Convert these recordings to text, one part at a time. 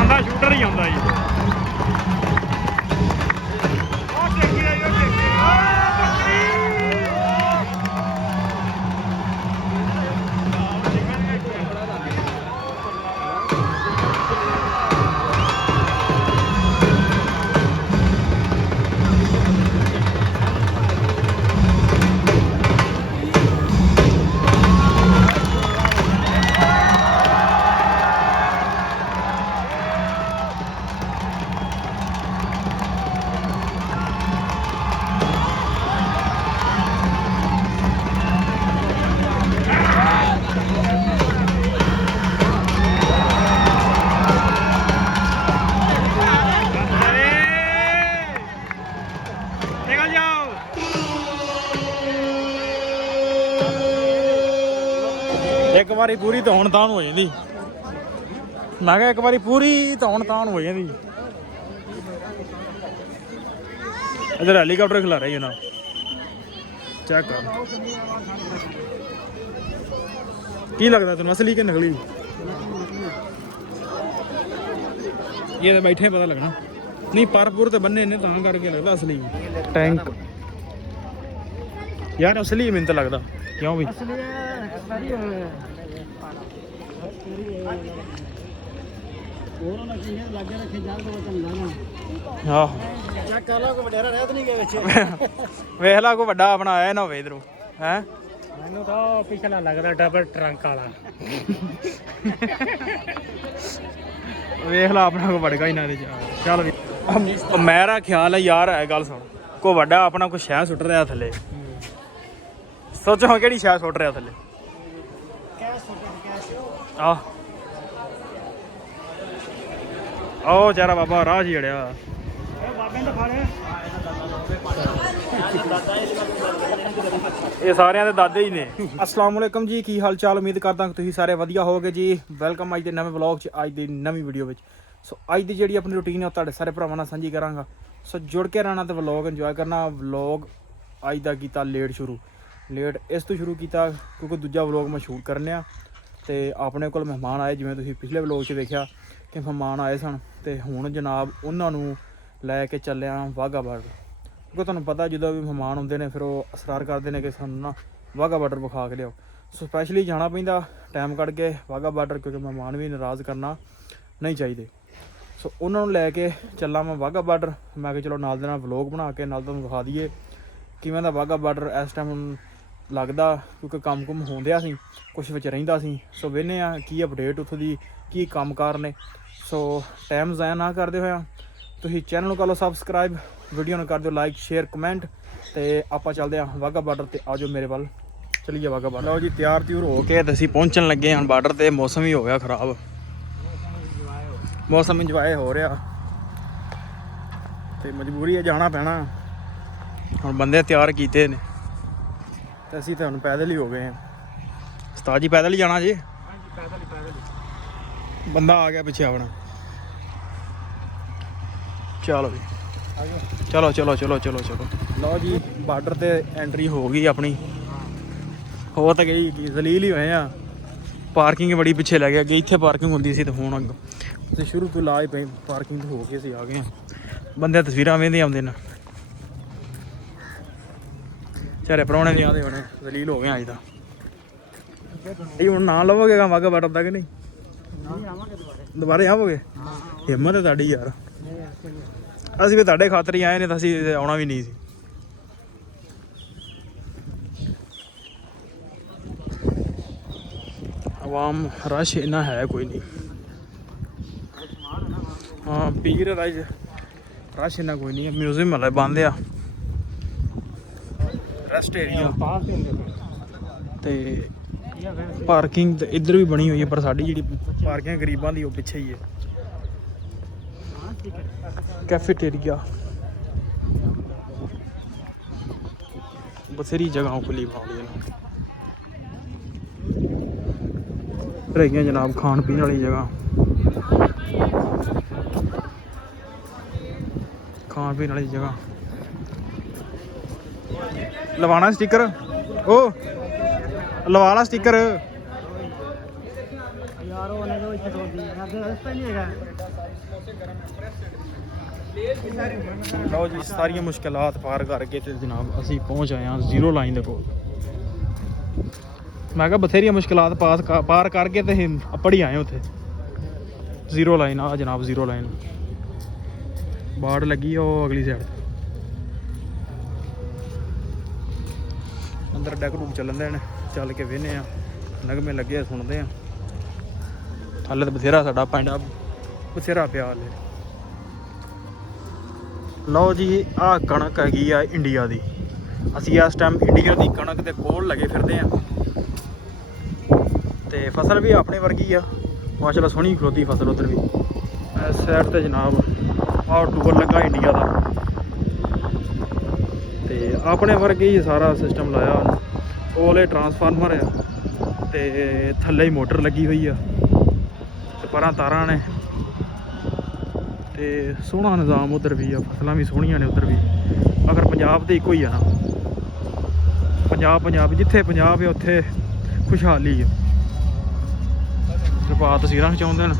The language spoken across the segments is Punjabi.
ਆਂਦਾ ਸ਼ੂਟਰ ਹੀ ਆਉਂਦਾ ਜੀ। ਇੱਕ ਵਾਰੀ ਪੂਰੀ ਧੌਣ ਤਾਣ ਹੋ ਜਾਂਦੀ। ਮੈਂ ਕਿਹਾ ਇੱਕ ਵਾਰੀ ਪੂਰੀ ਧੌਣ ਤਾਣ ਹੋ ਜਾਂਦੀ। ਇਧਰ ਹੈਲੀਕਾਪਟਰ ਖਿਲਾ ਰਹੇ ਨਾ, ਚੈੱਕ ਕਰ। ਕੀ ਲੱਗਦਾ ਤੈਨੂੰ, ਅਸਲੀ ਕਿ ਨਕਲੀ? ਇਹ ਤਾਂ ਬੈਠੇ ਪਤਾ ਲੱਗਣਾ। ਨਹੀਂ ਪਰਪੁਰ ਤੇ ਬੰਨੇ ਨੇ ਤਾਂ ਕਰਕੇ ਲੱਗਦਾ ਅਸਲੀ। ਟੈਂਕ ਯਾਰ ਅਸਲੀ ਮੈਨੂੰ ਤਾਂ ਲੱਗਦਾ। ਕਿਉਂ ਵੀ ਵੇਖ ਲਾ ਕੋਈ ਵੱਡਾ ਆਪਣਾ ਆਇਆ ਨਾ ਹੋਵੇ ਇਧਰੋਂ। ਹੈ ਮੈਨੂੰ ਤਾਂ ਪਿਛਲਾ ਲੱਗਦਾ ਡਬਲ ਟਰੰਕ ਵਾਲਾ। ਵੇਖ ਲਾ ਆਪਣਾ ਕੋਈ ਵੜਗਾ ਹੀ ਨਾ ਇਹਦੇ ਚ। ਚੱਲ ਵੀ ਮੇਰਾ ਖਿਆਲ ਹੈ ਯਾਰ, ਹੈ ਗੱਲ ਸੁਣ, ਕੋਈ ਵੱਡਾ ਆਪਣਾ ਕੋਈ ਸ਼ਹਿ ਸੁੱਟ ਰਿਹਾ ਥੱਲੇ। ਸੋਚੋ ਕਿਹੜੀ ਸ਼ਹਿ ਸੁੱਟ ਰਿਹਾ ਥੱਲੇ। ਆਹ ਉਹ ਚਾਰਾ ਬਾਬਾ ਰਾਹ ਜੀ ਅੜਿਆ। ਇਹ ਸਾਰਿਆਂ ਦੇ ਦਾਦੇ ਹੀ ਨੇ। ਅਸਲਾਮ ਵਾਲੇਕਮ ਜੀ, ਕੀ ਹਾਲ ਚਾਲ? ਉਮੀਦ ਕਰਦਾ ਕਿ ਤੁਸੀਂ ਸਾਰੇ ਵਧੀਆ ਹੋਵੋਗੇ ਜੀ। ਵੈਲਕਮ ਅੱਜ ਦੇ ਨਵੇਂ ਵਲੌਗ 'ਚ, ਅੱਜ ਦੀ ਨਵੀਂ ਵੀਡੀਓ ਵਿੱਚ। ਸੋ ਅੱਜ ਦੀ ਜਿਹੜੀ ਆਪਣੀ ਰੂਟੀਨ ਹੈ ਉਹ ਤੁਹਾਡੇ ਸਾਰੇ ਭਰਾਵਾਂ ਨਾਲ ਸਾਂਝੀ ਕਰਾਂਗਾ। ਸੋ ਜੁੜ ਕੇ ਰਹਿਣਾ ਤੇ ਵਲੌਗ ਇੰਜੋਏ ਕਰਨਾ। ਵਲੌਗ ਅੱਜ ਦਾ ਕੀਤਾ ਲੇਟ ਸ਼ੁਰੂ। ਲੇਟ ਇਸ ਤੋਂ ਸ਼ੁਰੂ ਕੀਤਾ ਕਿਉਂਕਿ ਦੂਜਾ ਵਲੌਗ ਮੈਂ ਸ਼ੂਟ ਕਰਨੇ ਆ ਤੇ ਆਪਣੇ ਕੋਲ ਮਹਿਮਾਨ ਆਏ। ਜਿਵੇਂ ਤੁਸੀਂ ਪਿਛਲੇ ਵਲੌਗ 'ਚ ਵੇਖਿਆ ਕਿ ਮਹਿਮਾਨ ਆਏ ਸਨ ਤੇ ਹੁਣ ਜਨਾਬ ਉਹਨਾਂ ਨੂੰ ਲੈ ਕੇ ਚੱਲਿਆ ਵਾਹਗਾ ਬਾਰਡਰ। ਕਿਉਂਕਿ ਤੁਹਾਨੂੰ ਪਤਾ ਜਦੋਂ ਵੀ ਮਹਿਮਾਨ ਹੁੰਦੇ ਨੇ ਫਿਰ ਉਹ ਅਸਰਾਰ ਕਰਦੇ ਨੇ ਕਿ ਸਾਨੂੰ ਨਾ ਵਾਹਗਾ ਬਾਰਡਰ ਵਿਖਾ ਕੇ ਲਿਆਓ। ਸੋ ਸਪੈਸ਼ਲੀ ਜਾਣਾ ਪੈਂਦਾ ਟਾਈਮ ਕੱਢ ਕੇ ਵਾਹਗਾ ਬਾਰਡਰ, ਕਿਉਂਕਿ ਮਹਿਮਾਨ ਵੀ ਨਾਰਾਜ਼ ਕਰਨਾ ਨਹੀਂ ਚਾਹੀਦੇ। ਸੋ ਉਹਨਾਂ ਨੂੰ ਲੈ ਕੇ ਚੱਲਾਂ ਮੈਂ ਵਾਹਗਾ ਬਾਰਡਰ। ਮੈਂ ਕਿਹਾ ਚਲੋ ਨਾਲ ਦੇ ਨਾਲ ਵਲੌਗ ਬਣਾ ਕੇ ਨਾਲ ਤੁਹਾਨੂੰ ਵਿਖਾ ਦਈਏ ਕਿਵੇਂ ਦਾ ਵਾਹਗਾ ਬਾਰਡਰ ਇਸ ਟਾਈਮ ਲੱਗਦਾ, ਕਿਉਂਕਿ ਕੰਮ ਕੁਮ ਹੁੰਦਿਆ ਸੀ, ਕੁਛ ਵਿੱਚ ਰਹਿੰਦਾ ਸੀ। ਸੋ ਵੇਖਦੇ ਹਾਂ ਕੀ ਅਪਡੇਟ ਉੱਥੋਂ ਦੀ, ਕੀ ਕੰਮ ਕਾਰ ਨੇ। ਸੋ ਟਾਈਮ ਜ਼ਾਇਆ ਨਾ ਕਰਦੇ ਹੋਇਆ ਤੁਸੀਂ ਚੈਨਲ ਨੂੰ ਕਰ ਲਓ ਸਬਸਕ੍ਰਾਈਬ, ਵੀਡੀਓ ਨੂੰ ਕਰ ਦਿਓ ਲਾਈਕ ਸ਼ੇਅਰ ਕਮੈਂਟ, ਅਤੇ ਆਪਾਂ ਚੱਲਦੇ ਹਾਂ ਵਾਹਗਾ ਬਾਰਡਰ 'ਤੇ। ਆ ਜਾਓ ਮੇਰੇ ਵੱਲ, ਚਲੀਏ ਵਾਹਗਾ ਬਾਰਡਰ। ਲਓ ਜੀ ਤਿਆਰ ਤਿਉਰ ਹੋ ਕੇ ਅਸੀਂ ਪਹੁੰਚਣ ਲੱਗੇ ਹਾਂ ਬਾਰਡਰ 'ਤੇ। ਮੌਸਮ ਵੀ ਹੋ ਗਿਆ ਖ਼ਰਾਬ, ਮੌਸਮ ਇੰਜੋਏ ਹੋ ਰਿਹਾ ਅਤੇ ਮਜਬੂਰੀ ਹੈ ਜਾਣਾ ਪੈਣਾ। ਹੁਣ ਬੰਦੇ ਤਿਆਰ ਕੀਤੇ ਨੇ ਤੇ ਅਸੀਂ ਤਾਂ ਹੁਣ ਪੈਦਲ ਹੀ ਹੋ ਗਏ ਹਾਂ। ਉਸਤਾਦ ਜੀ ਪੈਦਲ ਹੀ ਜਾਣਾ ਜੀ? ਬੰਦਾ ਆ ਗਿਆ ਪਿੱਛੇ ਆਪਣਾ। ਚਲੋ ਜੀ, ਚਲੋ ਚਲੋ ਚਲੋ ਚਲੋ ਚਲੋ। ਲਓ ਜੀ ਬਾਰਡਰ 'ਤੇ ਐਂਟਰੀ ਹੋ ਗਈ ਆਪਣੀ। ਹੋ ਤਾਂ ਗਈ ਕੀ ਜ਼ਲੀਲ ਹੀ ਹੋਏ ਆ। ਪਾਰਕਿੰਗ ਬੜੀ ਪਿੱਛੇ ਲੈ ਗਿਆ। ਅੱਗੇ ਇੱਥੇ ਪਾਰਕਿੰਗ ਹੁੰਦੀ ਸੀ ਤੇ ਹੁਣ ਅੱਗੇ ਤੇ ਸ਼ੁਰੂ ਤੋਂ ਲਾ ਹੀ ਪਈ ਪਾਰਕਿੰਗ ਤੋਂ ਹੋ ਕੇ ਅਸੀਂ ਆ ਗਏ ਹਾਂ। ਬੰਦੇ ਤਸਵੀਰਾਂ ਵੇਂਦੇ ਆਉਂਦੇ ਨੇ, ਚਾਰੇ ਪ੍ਰਾਹੁਣੇ ਵੀ ਆਉਂਦੇ ਹੋਣੇ। ਜ਼ਲੀਲ ਹੋ ਗਏ ਅੱਜ ਤਾਂ। ਇਹ ਹੁਣ ਨਾਂ ਲਵੋਗੇ ਵਾਹਗਾ ਬਾਰਡਰ ਦਾ ਕਿ ਨਹੀਂ? ਦੁਬਾਰੇ ਆਵੋਗੇ? ਹਿੰਮਤ ਹੈ ਤੁਹਾਡੀ ਯਾਰ। ਅਸੀਂ ਵੀ ਤੁਹਾਡੇ ਖਾਤਰ ਹੀ ਆਏ ਨੇ ਤਾਂ ਅਸੀਂ ਆਉਣਾ ਵੀ ਨਹੀਂ ਸੀ। ਆਵਾਮ ਰਸ਼ ਇੰਨਾ ਹੈ ਕੋਈ ਨਹੀਂ। ਹਾਂ ਪੀਰ ਦਾ ਰਸ਼ ਇੰਨਾ ਕੋਈ ਨਹੀਂ ਹੈ। ਮਿਊਜ਼ੀਅਮ ਵਾਲੇ ਬੰਦ ਆ, ਰੈਸਟ ਏਰੀਆ ਤੇ ਪਾਰਕਿੰਗ ਤੇ ਇੱਧਰ ਵੀ ਬਣੀ ਹੋਈ ਹੈ, ਪਰ ਸਾਡੀ ਜਿਹੜੀ ਪਾਰਕਿੰਗ ਗਰੀਬਾਂ ਦੀ ਉਹ ਪਿੱਛੇ ਹੀ ਹੈ। ਕੈਫੇਟੇਰੀਆ ਬਥੇਰੀ ਜਗ੍ਹਾ ਖੁੱਲੀ ਬਣਾ ਲਈ ਇਹਨਾਂ। रही जनाब खान पीने वाली जगह, खान पीने वाली जगह। लवाना स्टिकर, ओ लवा ला स्टिकर। लो जी सारिया मुश्किलात पार करके ते जनाब असी पहुँच आए हैं जीरो लाइन दे कोल। मैं कहा बथेरिया मुश्किलात पार करके ते पढ़ी आए उत्थे जीरो लाइन। आ जनाब जीरो लाइन बाड़ लगी है वो अगली साइड। अंदर डेक रूप चलन दे चल के वेहने नगमे लगे सुनते हैं। हल्ले तो बथेरा साडा पिंड बथेरा पिया हल्ले। लो जी आ कणक हैगी आ इंडिया दी। असी इस टाइम इंडिया की कणक के कोल लगे फिरते हैं ते फसल भी अपने वर्गी आ माशाल्लाह सोहनी खलोती फसल। उधर भी इस साइड ते जनाब आ टूबल लगा इंडिया का ते अपने वर्गे ही सारा सिस्टम लाया। कोल ट्रांसफार्मर है ते थल्ले ही मोटर लगी हुई है ते परां तारां ने ते सोहना निज़ाम उधर भी है। फसलां भी सोहनियां ने उधर भी। अगर पंजाब तो इको ही है ना, पंजाब जिथे पंजाब है उत्थे खुशहाली है। पा तस्वीरां खिचाउंदे ने।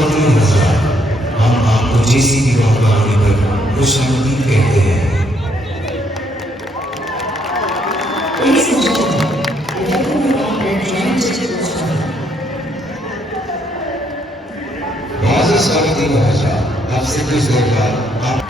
हम आपको जेसीबी रॉक आने पर खुशामदीद कहते हैं। बहुत स्वागत है आपसे कुछ देर बाद आप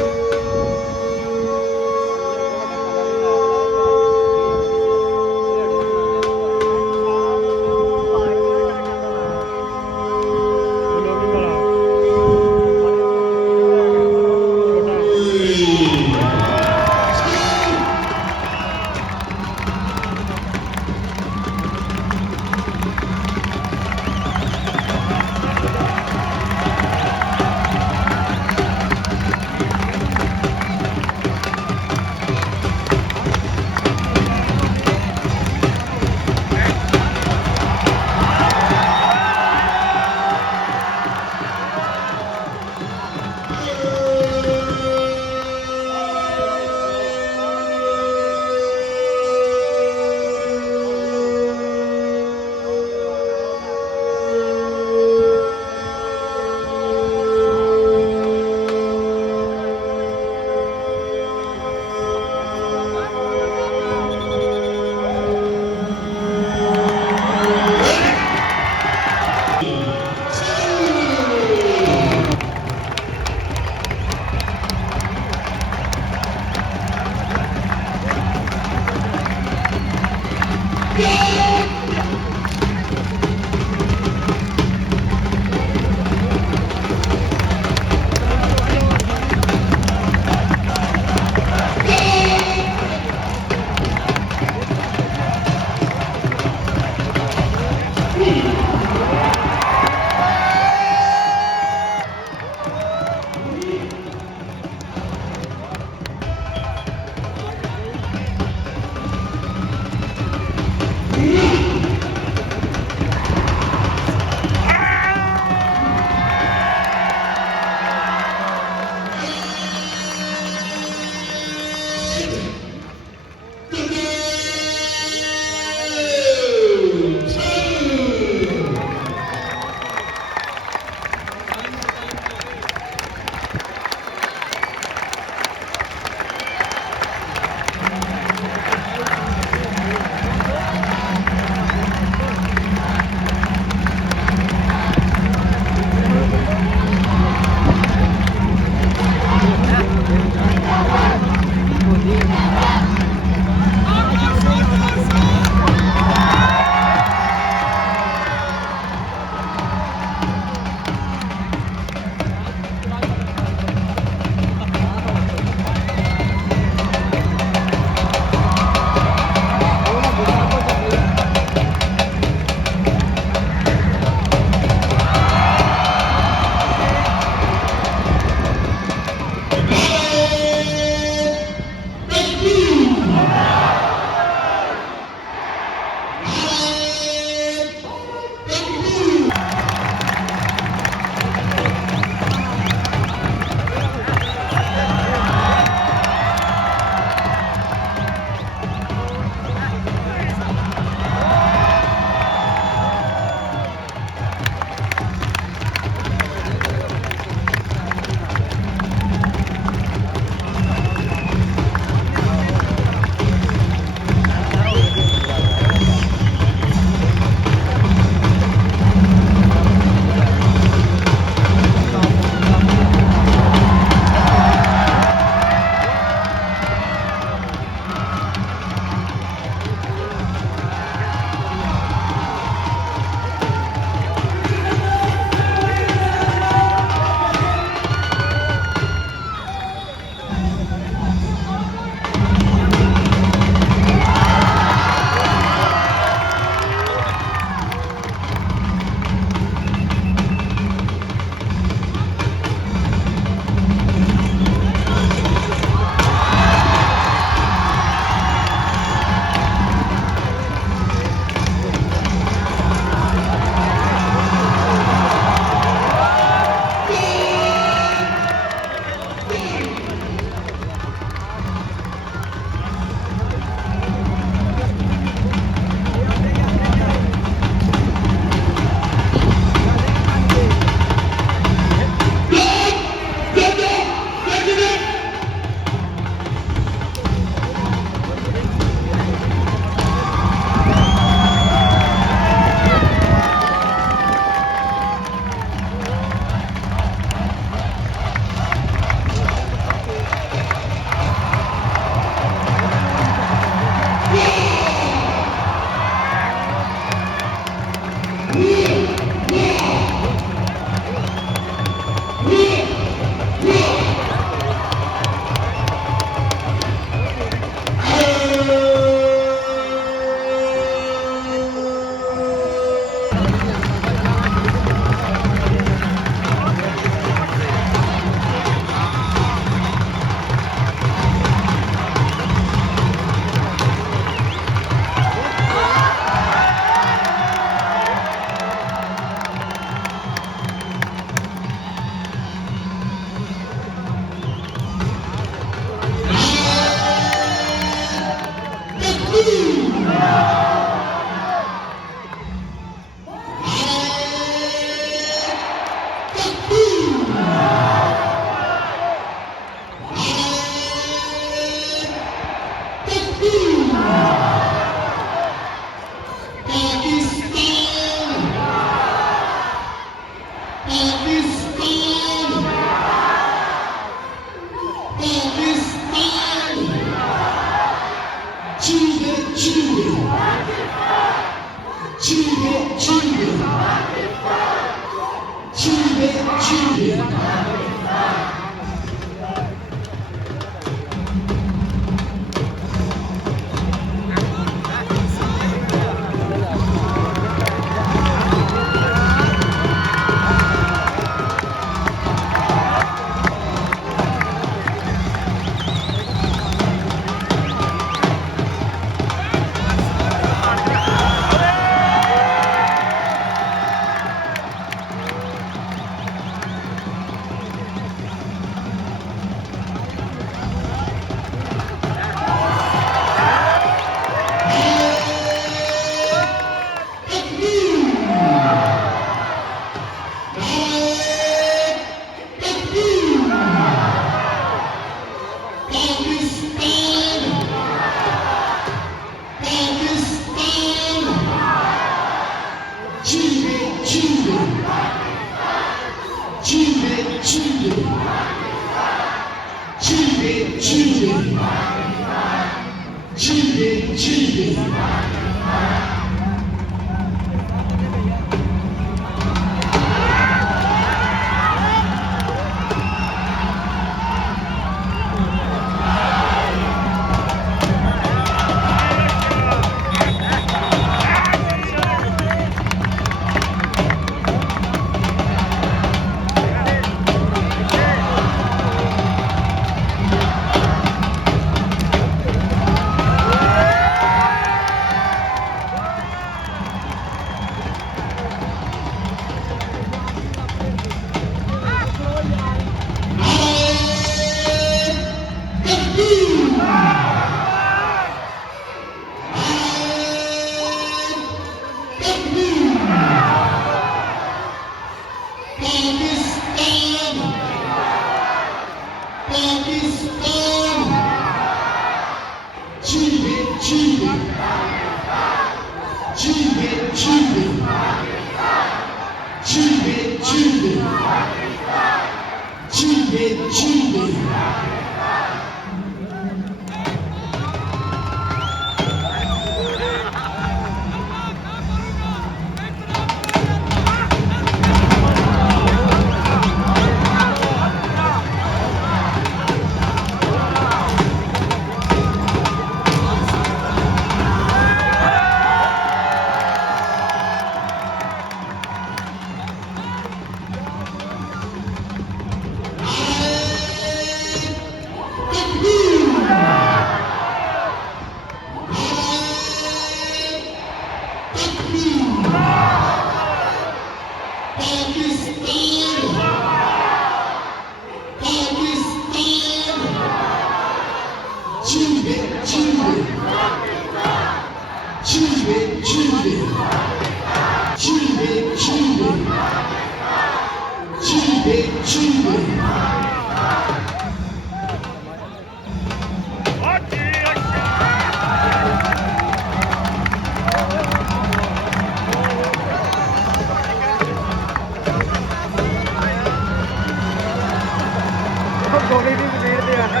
ਗੋਲੀ ਦੀ ਸਪੀਡ ਤੇ ਆਣਾ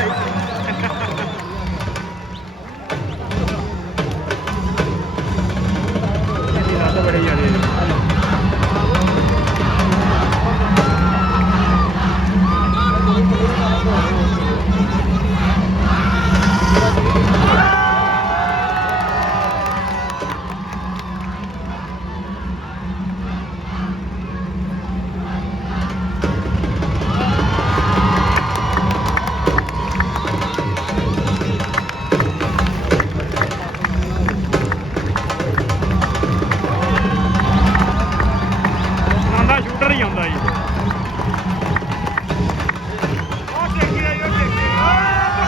ਇਹ ਰਾਤ ਬੜੀ ਜਾਣੀ ਹੈ ਸ਼ੂਟਰ ਹੀ ਆਉਂਦਾ ਜੀ। ਉਹ ਦੇਖੀ ਆਈ ਉਹ ਦੇਖੀ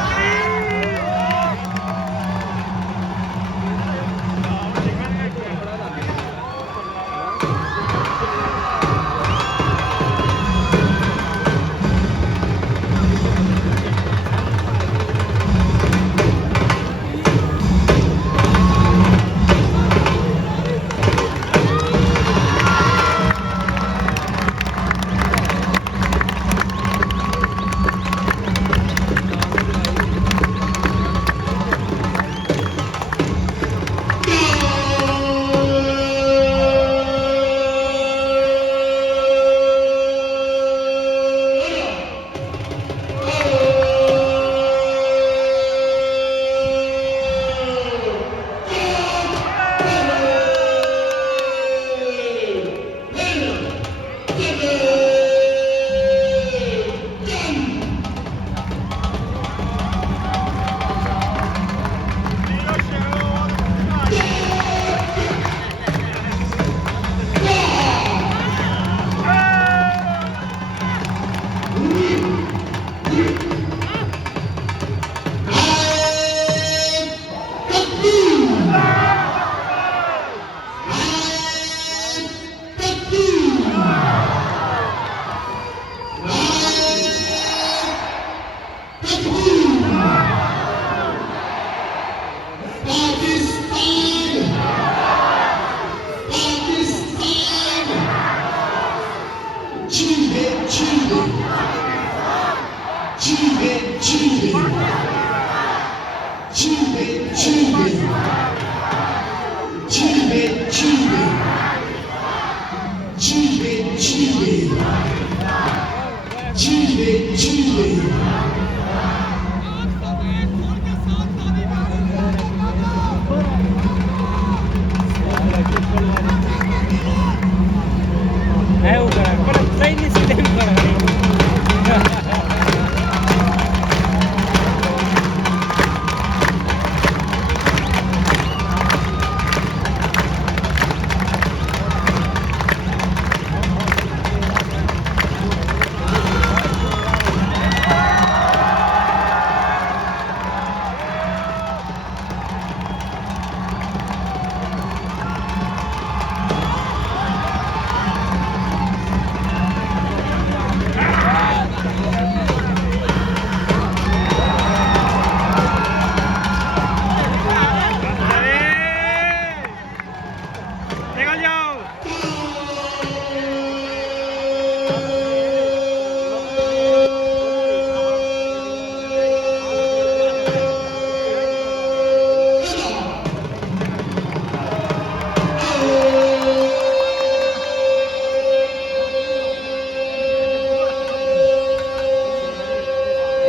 निकल जाओ।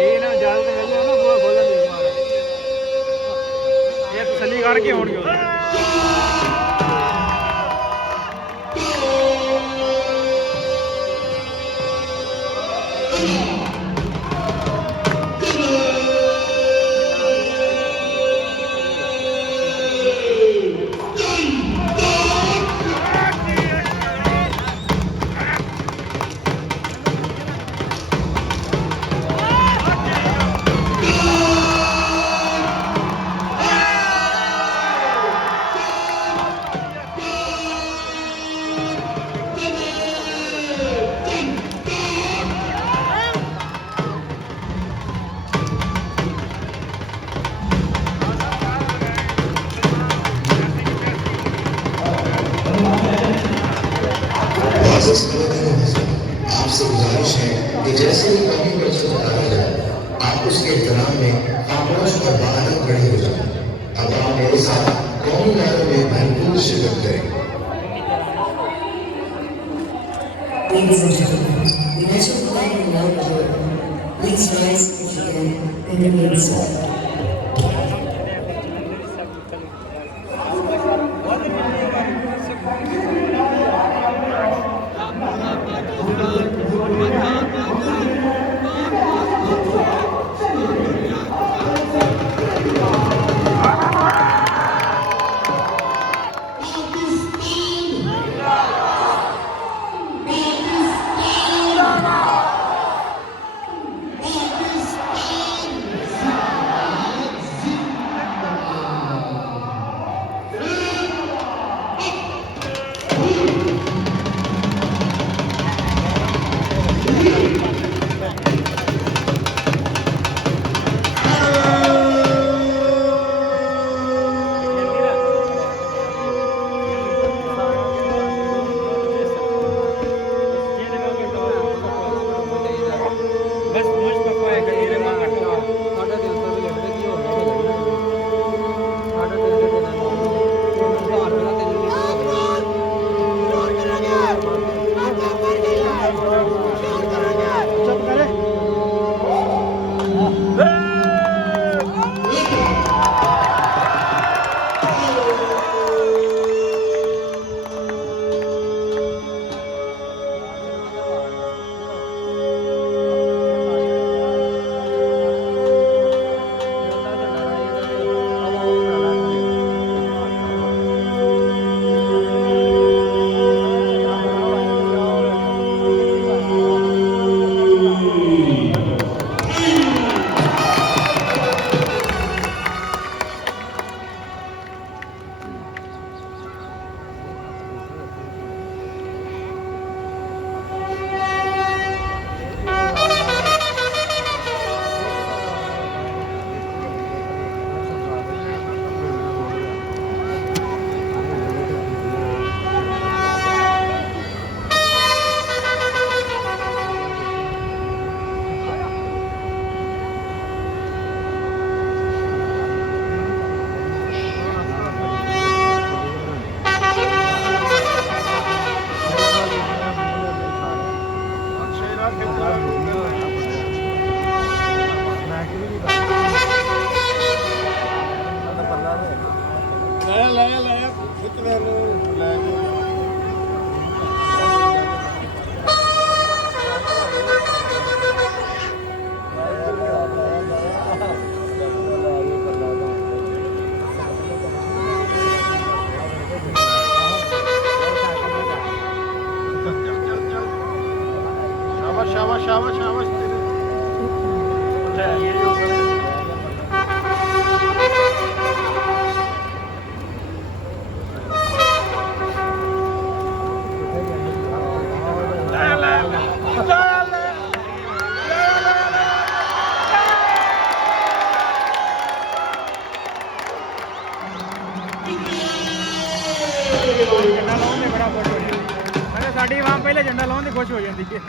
ये ना ज्यादा तो ना बुआ खोलन दे ये तसल्ली करके होणगे आपसे गुजारिश है कि जैसे ही कभी बच्चे बताया जाए आप उसके एहतराम में खामोश और बाहर खड़े हो जाए। अब आप मेरे साथ कौमी गानों में भरपूर शिरकत करें। Ladies and gentlemen, the national flag will now be lowered. Please rise if you can and remain silent. ਕੇ ਝੰਡਾ ਲਾਉਣ ਦੀ ਖੁਸ਼ ਹੋ ਜਾਂਦੀ ਹੈ।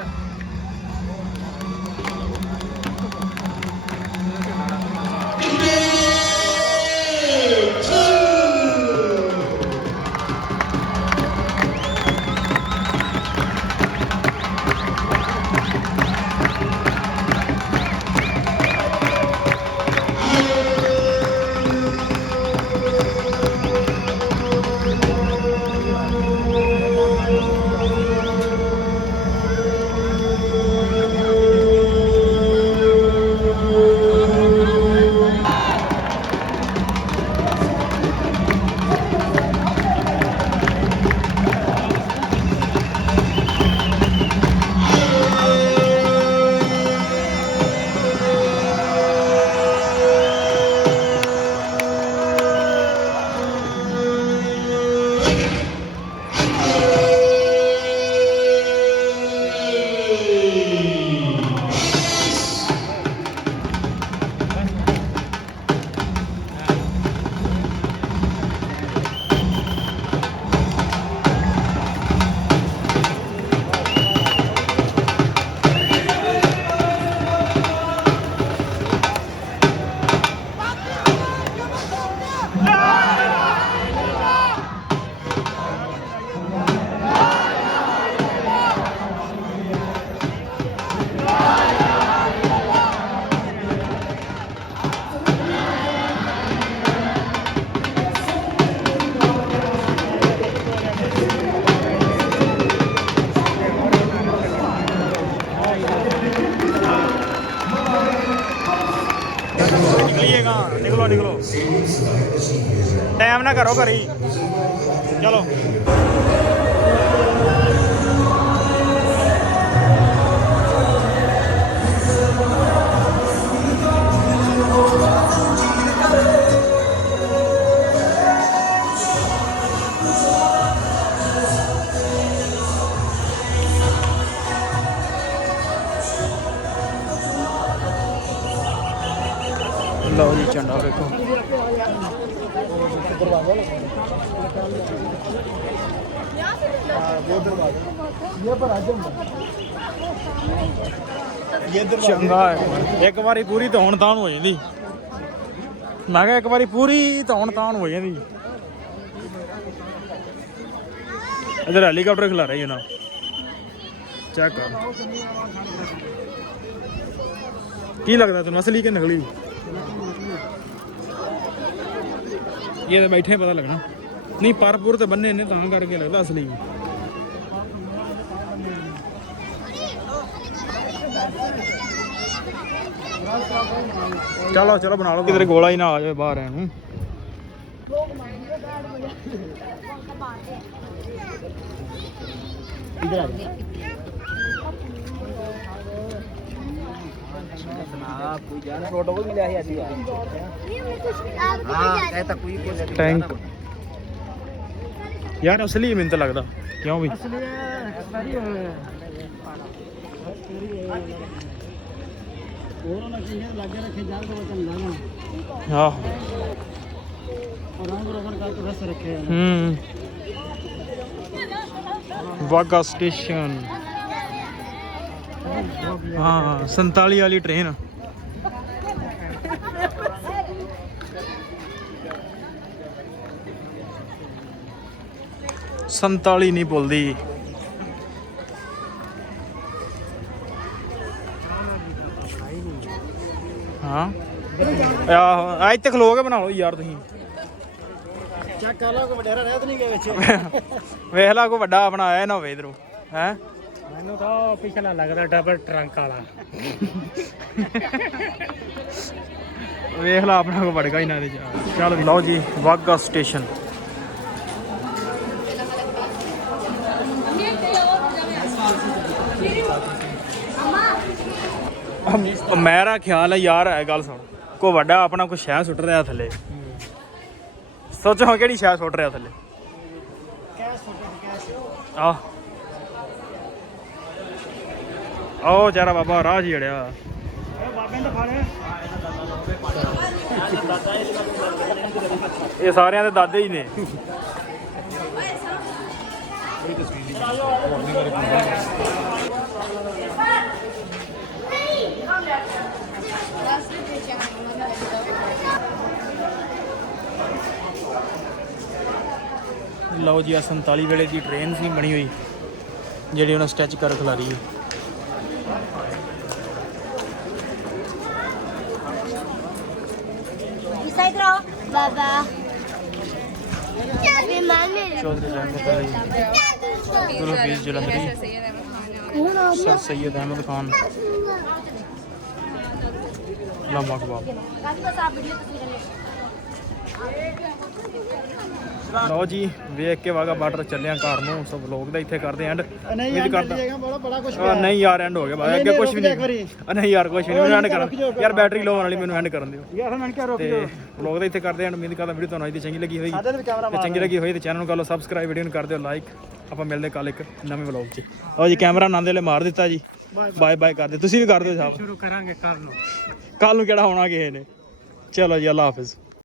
निकलिएगा, निकलो निकलो, टाइम ना करो घरी, चलो। लो जी झंडा देखो, चंगा है। एक बारी पूरी तो हुण तान हो जाती, मैं कहा एक बारी पूरी तो हुण तान हो जाती। इधर हेलीकॉप्टर खिला रही है ना, चेक कर की लगता तेन असली के नकली। ये तो बैठे पता लगना, नहीं पर पुर तो बन्ने ने तां करके लगता असली। चलो चलो बना लो, किधर गोला ही ना आ जाए बाहर है। टैंक यार असली मैंने तो लगता, क्यों भी हाँ वाघा स्टेशन, हाँ 47 वाली ट्रेन। संताली नहीं बोलती, हाँ आज तक खलो के बना लो यार तुम। वेख ला कोई बड़ा बनाया ना होवे इधरों है। मैनू तो पिछला लगता डबल ट्रंक वाला। वेख ला अपना को बड़का ही ना। चल लो जी वाघा स्टेशन। मेरा ख्याल है यार है गल सुन, कोई वड्डा अपना कोई शह सुट रहा थले। सोचो हाँ केड़ी शह सुट रहा थले। आओ चारा बाबा राह जी अड़िया। ये सारे दे दादे ही ने। ਲਓ ਜੀ, ਆ 47 ਵੇਲੇ ਦੀ ਟ੍ਰੇਨ ਸੀ ਬਣੀ ਹੋਈ ਜਿਹੜੀ ਉਹਨਾਂ ਸਕੈਚ ਕਰ ਖਿਲਾਰੀ ਹੈ। बाबा अभी माने चौधरी रहमत अली, गुरु हफीज जलंधरी, सर सैयद अहमद खान, लामा कबाब। ਲਓ ਜੀ, ਵੇਖ ਕੇ ਵਾਗਾ ਬਾਰਡਰ ਚੱਲਿਆ ਘਰ ਨੂੰ। ਸੋ ਵਲੋਗ ਦਾ ਇੱਥੇ ਕਰਦੇ ਐਂਡ। ਉਮੀਦ ਕਰਦਾ ਨਹੀਂ ਯਾਰ, ਐਂਡ ਹੋ ਗਿਆ ਬਾਈ, ਅੱਗੇ ਕੁਝ ਵੀ ਨਹੀਂ। ਨਹੀਂ ਯਾਰ, ਕੁਝ ਨਹੀਂ, ਮੈਨੂੰ ਐਂਡ ਕਰਨ ਯਾਰ, ਬੈਟਰੀ ਲੋ ਹੋਣ ਵਾਲੀ, ਮੈਨੂੰ ਐਂਡ ਕਰਨ ਦਿਓ ਤੇ ਵਲੋਗ ਦਾ ਇੱਥੇ ਕਰਦੇ ਐਂਡ। ਉਮੀਦ ਕਰਦਾ ਵੀਡੀਓ ਤੁਹਾਨੂੰ ਅੱਜ ਦੀ ਚੰਗੀ ਲੱਗੀ ਹੋਈ, ਤੇ ਚੰਗੀ ਲੱਗੀ ਹੋਈ ਤੇ ਚੈਨਲ ਨੂੰ ਕਰ ਲਓ ਸਬਸਕ੍ਰਾਈਬ, ਵੀਡੀਓ ਨੂੰ ਕਰ ਦਿਓ ਲਾਈਕ। ਆਪਾਂ ਮਿਲਦੇ ਕੱਲ ਇੱਕ ਨਵੇਂ ਵਲੋਗ 'ਚ। ਲਓ ਜੀ, ਕੈਮਰਾ ਨੰਦ ਵਾਲੇ ਮਾਰ ਦਿੱਤਾ ਜੀ, ਬਾਏ ਬਾਏ ਕਰਦੇ। ਤੁਸੀਂ ਵੀ ਕਰ ਦਿਓ ਸਾਹਿਬ, ਸ਼ੁਰੂ ਕਰਾਂਗੇ ਕੱਲ ਨੂੰ। ਕੱਲ ਨੂੰ ਕਿਹੜਾ ਹੋਣਾ ਕਿਸੇ ਨੇ। ਚਲੋ ਜੀ, ਅੱਲਾ ਹਾਫਿਜ਼।